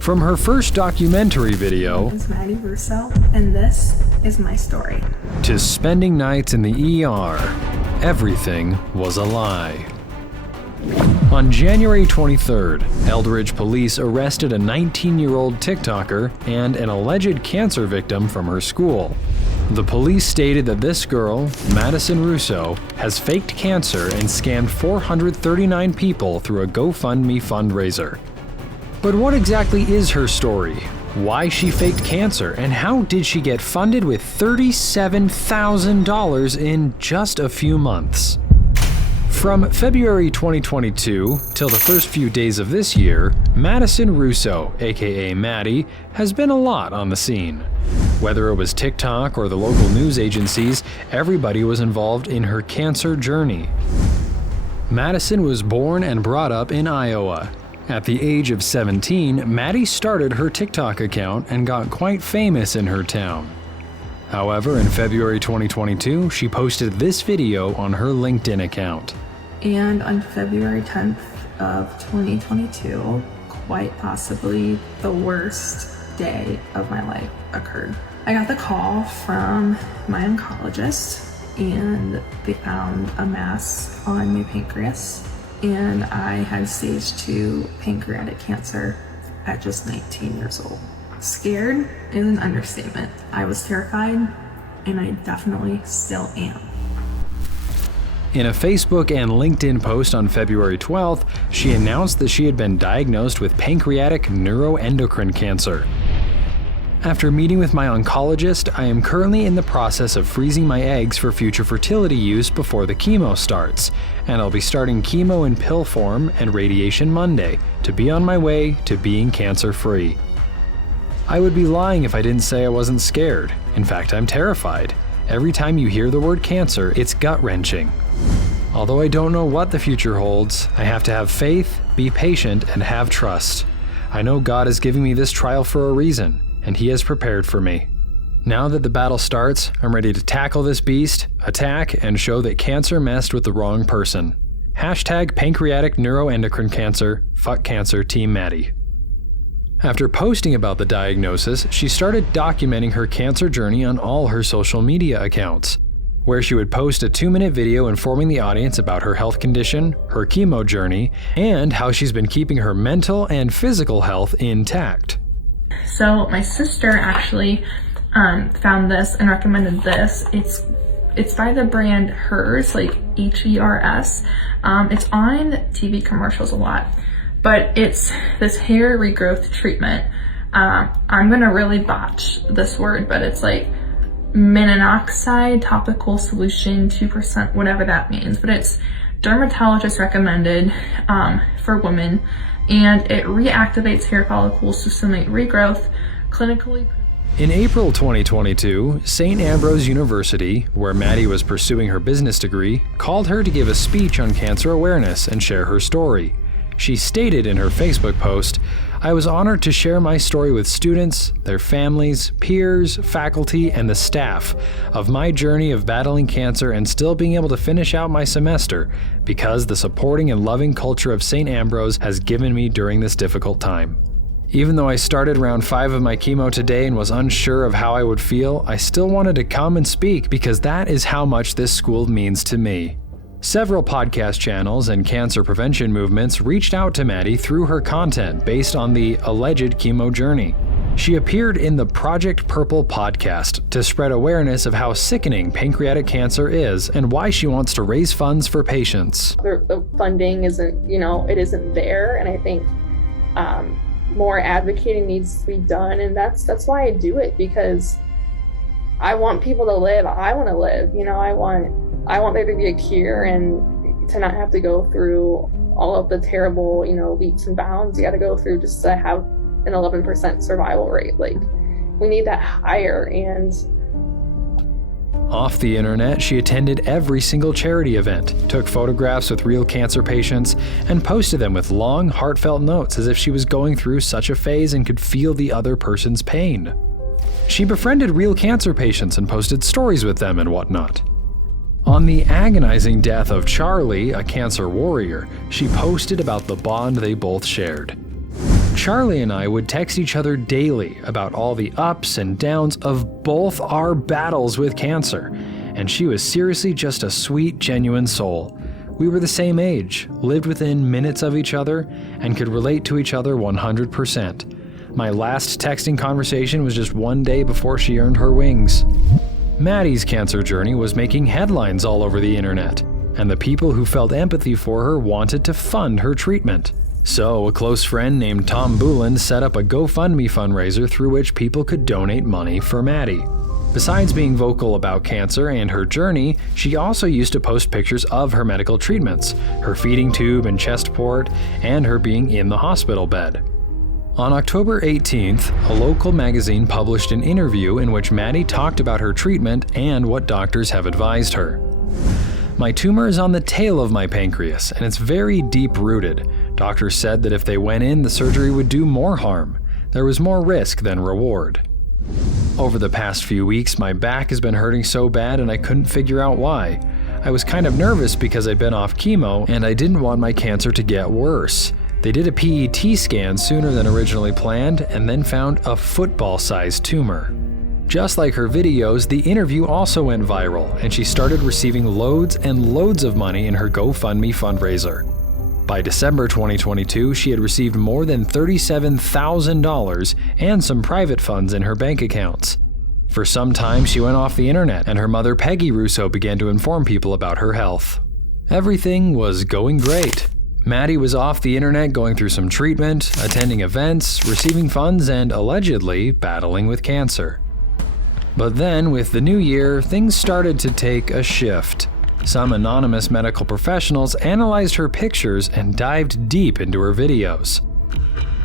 From her first documentary video, My name is Maddie Russo, and this is my story. To spending nights in the ER, everything was a lie. On January 23rd, Eldridge police arrested a 19-year-old TikToker and an alleged cancer victim from her school. The police stated that this girl, Madison Russo, has faked cancer and scammed 439 people through a GoFundMe fundraiser. But what exactly is her story? Why she faked cancer, and how did she get funded with $37,000 in just a few months? From February 2022 till the first few days of this year, Madison Russo, aka Maddie, has been a lot on the scene. Whether it was TikTok or the local news agencies, everybody was involved in her cancer journey. Madison was born and brought up in Iowa. At the age of 17, Maddie started her TikTok account and got quite famous in her town. However, in February 2022, she posted this video on her LinkedIn account. And on February 10th of 2022, quite possibly the worst day of my life occurred. I got the call from my oncologist, and they found a mass on my pancreas, and I had stage 2 pancreatic cancer at just 19 years old. Scared is an understatement. I was terrified, and I definitely still am. In a Facebook and LinkedIn post on February 12th, she announced that she had been diagnosed with pancreatic neuroendocrine cancer. After meeting with my oncologist, I am currently in the process of freezing my eggs for future fertility use before the chemo starts, and I'll be starting chemo in pill form and radiation Monday to be on my way to being cancer-free. I would be lying if I didn't say I wasn't scared. In fact, I'm terrified. Every time you hear the word cancer, it's gut-wrenching. Although I don't know what the future holds, I have to have faith, be patient, and have trust. I know God is giving me this trial for a reason, and He has prepared for me. Now that the battle starts, I'm ready to tackle this beast, attack, and show that cancer messed with the wrong person. Hashtag pancreatic neuroendocrine cancer, fuck cancer, Team Maddie. After posting about the diagnosis, she started documenting her cancer journey on all her social media accounts, where she would post a 2-minute video informing the audience about her health condition, her chemo journey, and how she's been keeping her mental and physical health intact. So my sister actually found this and recommended this. It's by the brand Hers, like H-E-R-S. It's on TV commercials a lot, but it's this hair regrowth treatment. I'm gonna really botch this word, but it's like minoxidil topical solution, 2%, whatever that means, but it's dermatologist recommended for women, and it reactivates hair follicles to stimulate regrowth, clinically. In April 2022, St. Ambrose University, where Maddie was pursuing her business degree, called her to give a speech on cancer awareness and share her story. She stated in her Facebook post, "I was honored to share my story with students, their families, peers, faculty, and the staff of my journey of battling cancer and still being able to finish out my semester because the supporting and loving culture of St. Ambrose has given me during this difficult time. Even though I started round 5 of my chemo today and was unsure of how I would feel, I still wanted to come and speak because that is how much this school means to me." Several podcast channels and cancer prevention movements reached out to Maddie through her content based on the alleged chemo journey. She appeared in the Project Purple podcast to spread awareness of how sickening pancreatic cancer is and why she wants to raise funds for patients. The funding isn't, it isn't there, and I think more advocating needs to be done, and that's why I do it, because I want people to live. I want to live. I want there to be a cure and to not have to go through all of the terrible, leaps and bounds you got to go through just to have an 11% survival rate. Like, we need that higher. And off the internet, she attended every single charity event, took photographs with real cancer patients, and posted them with long, heartfelt notes as if she was going through such a phase and could feel the other person's pain. She befriended real cancer patients and posted stories with them and whatnot. On the agonizing death of Charlie, a cancer warrior, she posted about the bond they both shared. Charlie and I would text each other daily about all the ups and downs of both our battles with cancer, and she was seriously just a sweet, genuine soul. We were the same age, lived within minutes of each other, and could relate to each other 100%. My last texting conversation was just one day before she earned her wings. Maddie's cancer journey was making headlines all over the internet, and the people who felt empathy for her wanted to fund her treatment. So, a close friend named Tom Booland set up a GoFundMe fundraiser through which people could donate money for Maddie. Besides being vocal about cancer and her journey, she also used to post pictures of her medical treatments, her feeding tube and chest port, and her being in the hospital bed. On October 18th, a local magazine published an interview in which Maddie talked about her treatment and what doctors have advised her. My tumor is on the tail of my pancreas, and it's very deep-rooted. Doctors said that if they went in, the surgery would do more harm. There was more risk than reward. Over the past few weeks, my back has been hurting so bad and I couldn't figure out why. I was kind of nervous because I'd been off chemo and I didn't want my cancer to get worse. They did a PET scan sooner than originally planned and then found a football-sized tumor. Just like her videos, the interview also went viral, and she started receiving loads and loads of money in her GoFundMe fundraiser. By December 2022, she had received more than $37,000 and some private funds in her bank accounts. For some time, she went off the internet, and her mother Peggy Russo began to inform people about her health. Everything was going great. Maddie was off the internet going through some treatment, attending events, receiving funds, and allegedly battling with cancer. But then, with the new year, things started to take a shift. Some anonymous medical professionals analyzed her pictures and dived deep into her videos.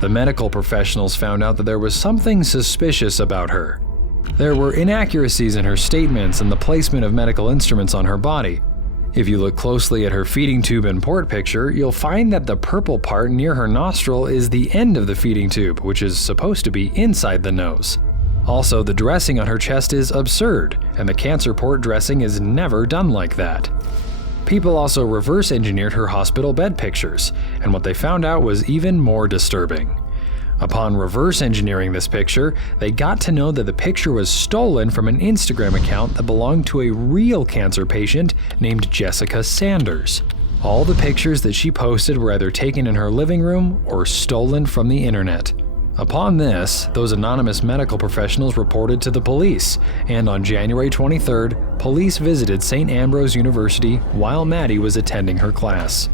The medical professionals found out that there was something suspicious about her. There were inaccuracies in her statements and the placement of medical instruments on her body. If you look closely at her feeding tube and port picture, you'll find that the purple part near her nostril is the end of the feeding tube, which is supposed to be inside the nose. Also, the dressing on her chest is absurd, and the cancer port dressing is never done like that. People also reverse engineered her hospital bed pictures, and what they found out was even more disturbing. Upon reverse engineering this picture, they got to know that the picture was stolen from an Instagram account that belonged to a real cancer patient named Jessica Sanders. All the pictures that she posted were either taken in her living room or stolen from the internet. Upon this, those anonymous medical professionals reported to the police, and on January 23rd, police visited St. Ambrose University while Maddie was attending her class.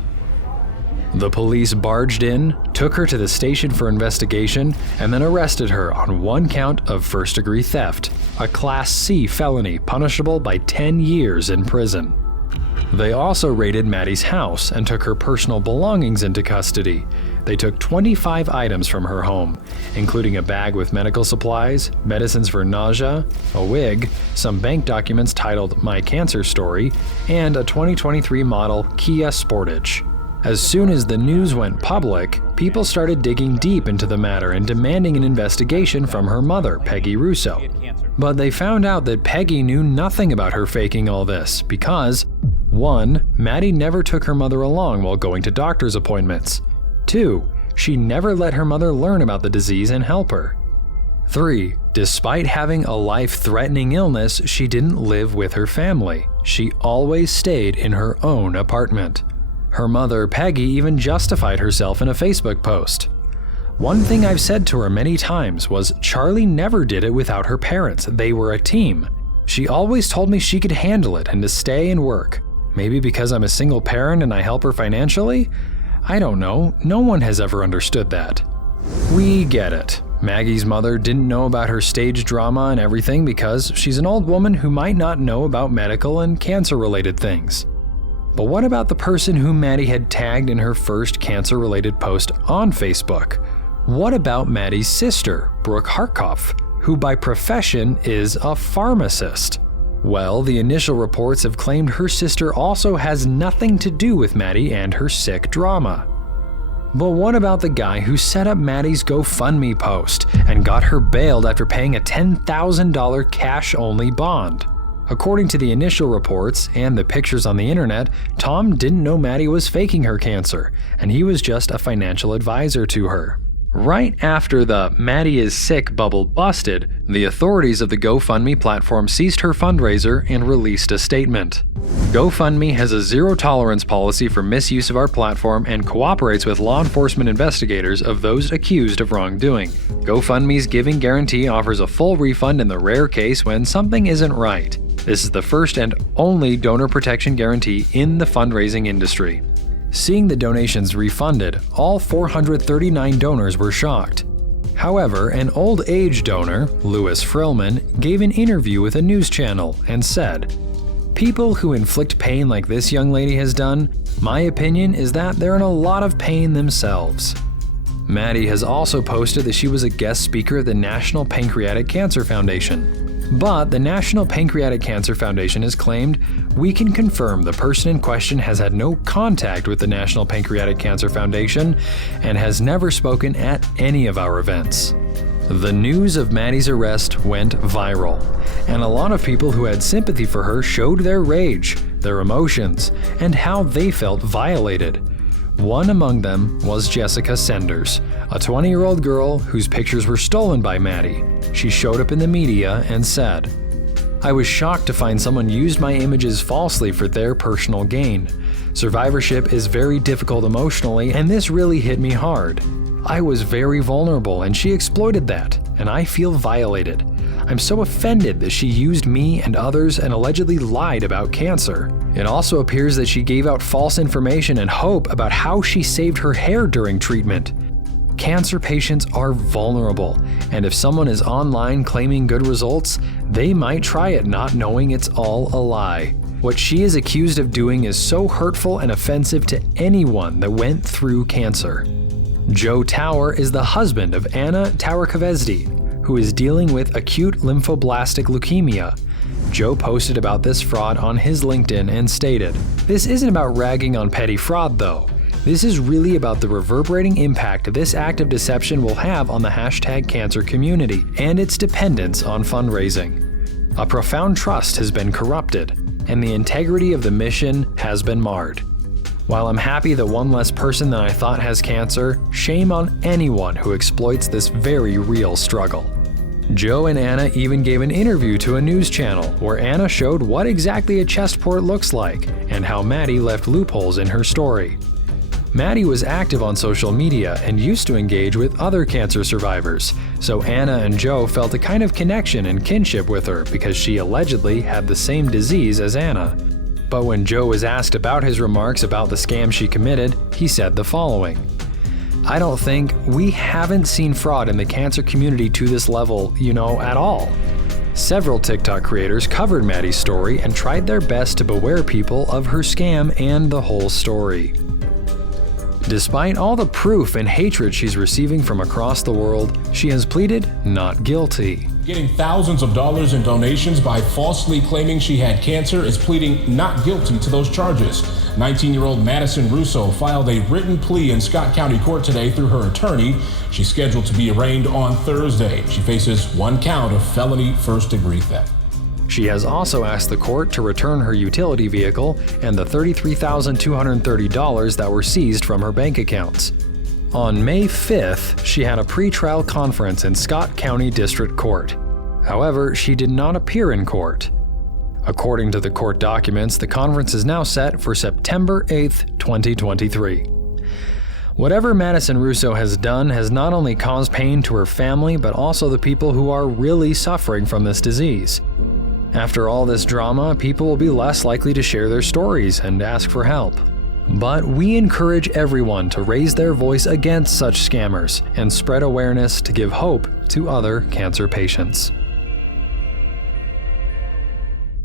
The police barged in, took her to the station for investigation, and then arrested her on one count of first-degree theft, a Class C felony punishable by 10 years in prison. They also raided Maddie's house and took her personal belongings into custody. They took 25 items from her home, including a bag with medical supplies, medicines for nausea, a wig, some bank documents titled My Cancer Story, and a 2023 model Kia Sportage. As soon as the news went public, people started digging deep into the matter and demanding an investigation from her mother, Peggy Russo. But they found out that Peggy knew nothing about her faking all this because 1. Maddie never took her mother along while going to doctor's appointments. 2. She never let her mother learn about the disease and help her. 3. Despite having a life-threatening illness, she didn't live with her family. She always stayed in her own apartment. Her mother, Peggy, even justified herself in a Facebook post. One thing I've said to her many times was Charlie never did it without her parents. They were a team. She always told me she could handle it and to stay and work. Maybe because I'm a single parent and I help her financially? I don't know. No one has ever understood that. We get it. Maggie's mother didn't know about her stage drama and everything because she's an old woman who might not know about medical and cancer-related things. But what about the person whom Maddie had tagged in her first cancer-related post on Facebook? What about Maddie's sister, Brooke Harkoff, who by profession is a pharmacist? Well, the initial reports have claimed her sister also has nothing to do with Maddie and her sick drama. But what about the guy who set up Maddie's GoFundMe post and got her bailed after paying a $10,000 cash-only bond? According to the initial reports and the pictures on the internet, Tom didn't know Maddie was faking her cancer, and he was just a financial advisor to her. Right after the "Maddie is sick" bubble busted, the authorities of the GoFundMe platform seized her fundraiser and released a statement. GoFundMe has a zero-tolerance policy for misuse of our platform and cooperates with law enforcement investigators of those accused of wrongdoing. GoFundMe's giving guarantee offers a full refund in the rare case when something isn't right. This is the first and only donor protection guarantee in the fundraising industry. Seeing the donations refunded, all 439 donors were shocked. However, an old age donor, Louis Frillman, gave an interview with a news channel and said, "People who inflict pain like this young lady has done, my opinion is that they're in a lot of pain themselves." Maddie has also posted that she was a guest speaker at the National Pancreatic Cancer Foundation. But the National Pancreatic Cancer Foundation has claimed, "We can confirm the person in question has had no contact with the National Pancreatic Cancer Foundation and has never spoken at any of our events." The news of Maddie's arrest went viral, and a lot of people who had sympathy for her showed their rage, their emotions, and how they felt violated. One among them was Jessica Senders, a 20-year-old girl whose pictures were stolen by Maddie. She showed up in the media and said, "I was shocked to find someone used my images falsely for their personal gain. Survivorship is very difficult emotionally, and this really hit me hard. I was very vulnerable and she exploited that, and I feel violated. I'm so offended that she used me and others and allegedly lied about cancer. It also appears that she gave out false information and hope about how she saved her hair during treatment. Cancer patients are vulnerable, and if someone is online claiming good results, they might try it not knowing it's all a lie. What she is accused of doing is so hurtful and offensive to anyone that went through cancer." Joe Tower is the husband of Anna Tower-Kvezdi, who is dealing with acute lymphoblastic leukemia. Joe posted about this fraud on his LinkedIn and stated, "This isn't about ragging on petty fraud though. This is really about the reverberating impact this act of deception will have on the #cancer community and its dependence on fundraising. A profound trust has been corrupted, and the integrity of the mission has been marred. While I'm happy that one less person than I thought has cancer, shame on anyone who exploits this very real struggle." Joe and Anna even gave an interview to a news channel where Anna showed what exactly a chest port looks like and how Maddie left loopholes in her story. Maddie was active on social media and used to engage with other cancer survivors, so Anna and Joe felt a kind of connection and kinship with her because she allegedly had the same disease as Anna. But when Joe was asked about his remarks about the scam she committed, he said the following, we haven't seen fraud in the cancer community to this level, at all." Several TikTok creators covered Maddie's story and tried their best to beware people of her scam and the whole story. Despite all the proof and hatred she's receiving from across the world, she has pleaded not guilty. Getting thousands of dollars in donations by falsely claiming she had cancer is pleading not guilty to those charges. 19-year-old Madison Russo filed a written plea in Scott County Court today through her attorney. She's scheduled to be arraigned on Thursday. She faces one count of felony first-degree theft. She has also asked the court to return her utility vehicle and the $33,230 that were seized from her bank accounts. On May 5th, she had a pretrial conference in Scott County District Court. However, she did not appear in court. According to the court documents, the conference is now set for September 8th, 2023. Whatever Madison Russo has done has not only caused pain to her family, but also the people who are really suffering from this disease. After all this drama, people will be less likely to share their stories and ask for help. But we encourage everyone to raise their voice against such scammers and spread awareness to give hope to other cancer patients.